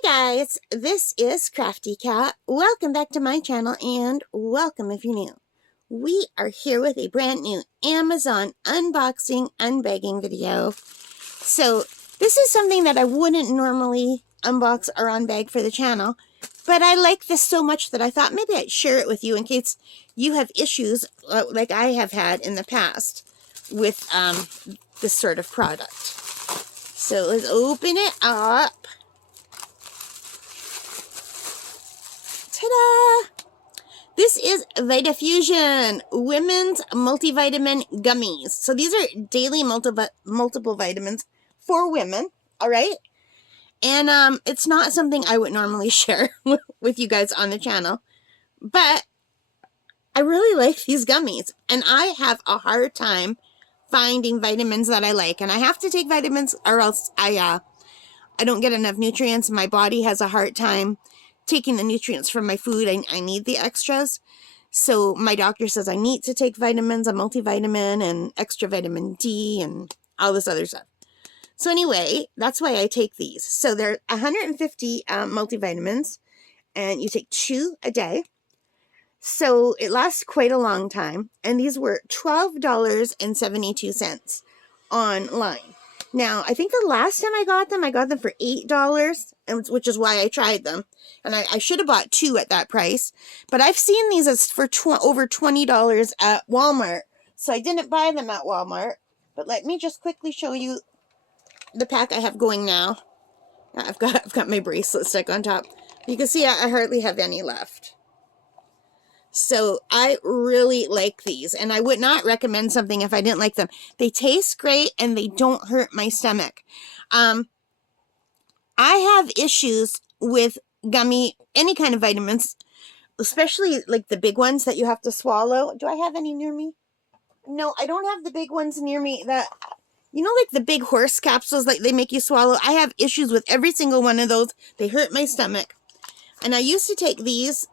Hi guys, this is Crafty Cat. Welcome back to my channel and welcome if you're new. We are here with a brand new Amazon unboxing, unbagging video. So this is something that I wouldn't normally unbox or unbag for the channel, but I like this so much that I thought maybe I'd share it with you in case you have issues like I have had in the past with this sort of product. So let's open it up. Ta-da! This is Vitafusion Women's Multivitamin Gummies. So these are daily multiple vitamins for women, all right? And it's not something I would normally share with you guys on the channel, but I really like these gummies, and I have a hard time finding vitamins that I like, and I have to take vitamins or else I don't get enough nutrients. My body has a hard time taking the nutrients from my food. I need the extras. So my doctor says I need to take vitamins, a multivitamin and extra vitamin D and all this other stuff. So anyway, that's why I take these. So they're 150 multivitamins, and you take 2 a day. So it lasts quite a long time. And these were $12.72 online. Now, I think the last time I got them for $8, which is why I tried them. And I should have bought 2 at that price. But I've seen these as for over $20 at Walmart. So I didn't buy them at Walmart. But let me just quickly show you the pack I have going now. I've got my bracelet stuck on top. You can see I hardly have any left. So I really like these, and I would not recommend something if I didn't like them. They taste great, and they don't hurt my stomach. I have issues with any kind of vitamins, especially like the big ones that you have to swallow. Do I have any near me? No, I don't have the big ones near me that, you know, like the big horse capsules like they make you swallow. I have issues with every single one of those. They hurt my stomach. And I used to take these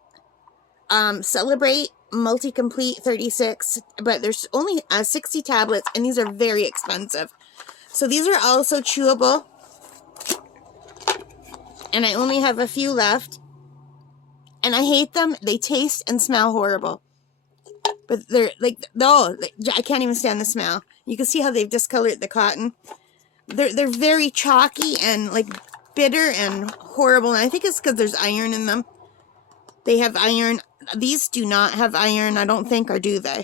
Celebrate Multi-Complete 36, but there's only 60 tablets, and these are very expensive. So these are also chewable, and I only have a few left, and I hate them. They taste and smell horrible, but they're like, I can't even stand the smell. You can see how they've discolored the cotton. They're very chalky and like bitter and horrible, and I think it's because there's iron in them. They have iron. These do not have iron, I don't think, or do they?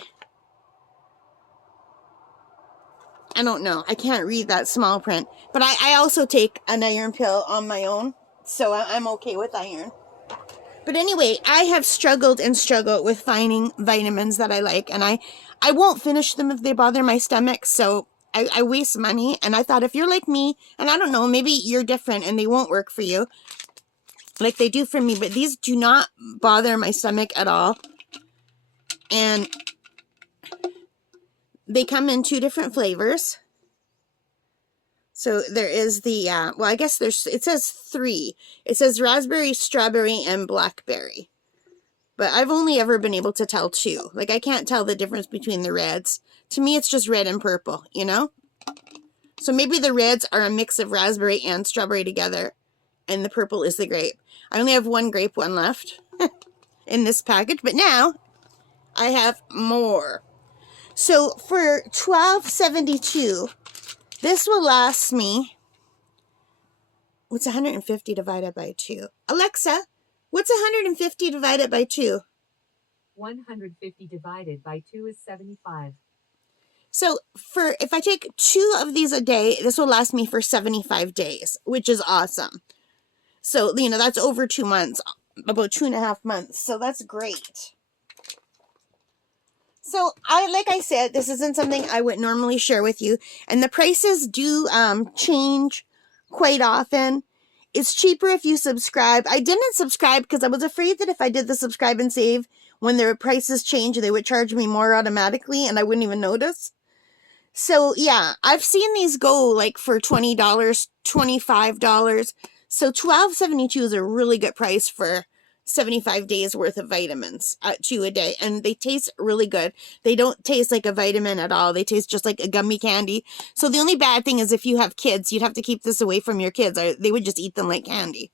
I don't know. I can't read that small print. But I also take an iron pill on my own, so I'm okay with iron. But anyway, I have struggled and struggled with finding vitamins that I like, and I won't finish them if they bother my stomach, so I waste money. And I thought, if you're like me, and I don't know, maybe you're different and they won't work for you like they do for me, but these do not bother my stomach at all. And they come in 2 different flavors. So there is the, well, I guess it says 3. It says raspberry, strawberry, and blackberry. But I've only ever been able to tell 2. Like, I can't tell the difference between the reds. To me, it's just red and purple, you know? So maybe the reds are a mix of raspberry and strawberry together, and the purple is the grape. I only have 1 grape one left in this package, but now I have more. So for $12.72, this will last me, what's 150 divided by 2? Alexa, what's 150 divided by 2? 150 divided by 2 is 75. So if I take 2 of these a day, this will last me for 75 days, which is awesome. So, you know, that's over 2 months, about 2.5 months. So that's great. So like I said, this isn't something I would normally share with you. And the prices do change quite often. It's cheaper if you subscribe. I didn't subscribe because I was afraid that if I did the subscribe and save, when their prices change, they would charge me more automatically and I wouldn't even notice. So yeah, I've seen these go like for $20, $25. So $12.72 is a really good price for 75 days worth of vitamins at 2 a day, and they taste really good. They don't taste like a vitamin at all. They taste just like a gummy candy. So the only bad thing is if you have kids, you'd have to keep this away from your kids, or they would just eat them like candy.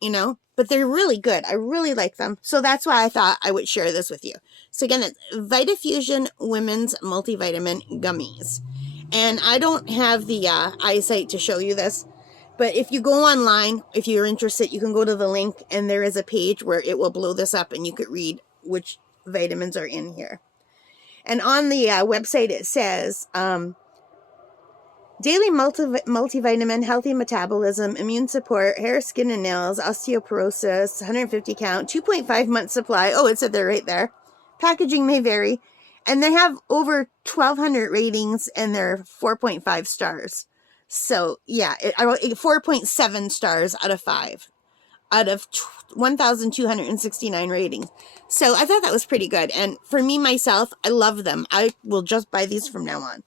you know, but they're really good. I really like them. So that's why I thought I would share this with you. So again, it's VitaFusion Women's Multivitamin Gummies. And I don't have the eyesight to show you this, but if you go online, if you're interested, you can go to the link and there is a page where it will blow this up and you could read which vitamins are in here. And on the website, it says, daily multivitamin, healthy metabolism, immune support, hair, skin, and nails, osteoporosis, 150 count, 2.5 month supply. Oh, it said there right there. Packaging may vary. And they have over 1,200 ratings and they're 4.5 stars. So, yeah, 4.7 stars out of 5 out of 1,269 ratings. So I thought that was pretty good. And for me, myself, I love them. I will just buy these from now on.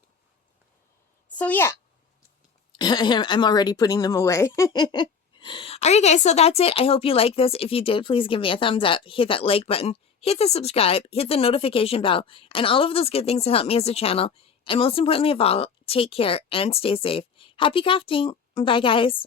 So, yeah. I'm already putting them away. Alright guys, so that's it. I hope you like this. If you did, please give me a thumbs up. Hit that like button. Hit the subscribe. Hit the notification bell. And all of those good things to help me as a channel. And most importantly of all, take care and stay safe. Happy crafting. Bye guys.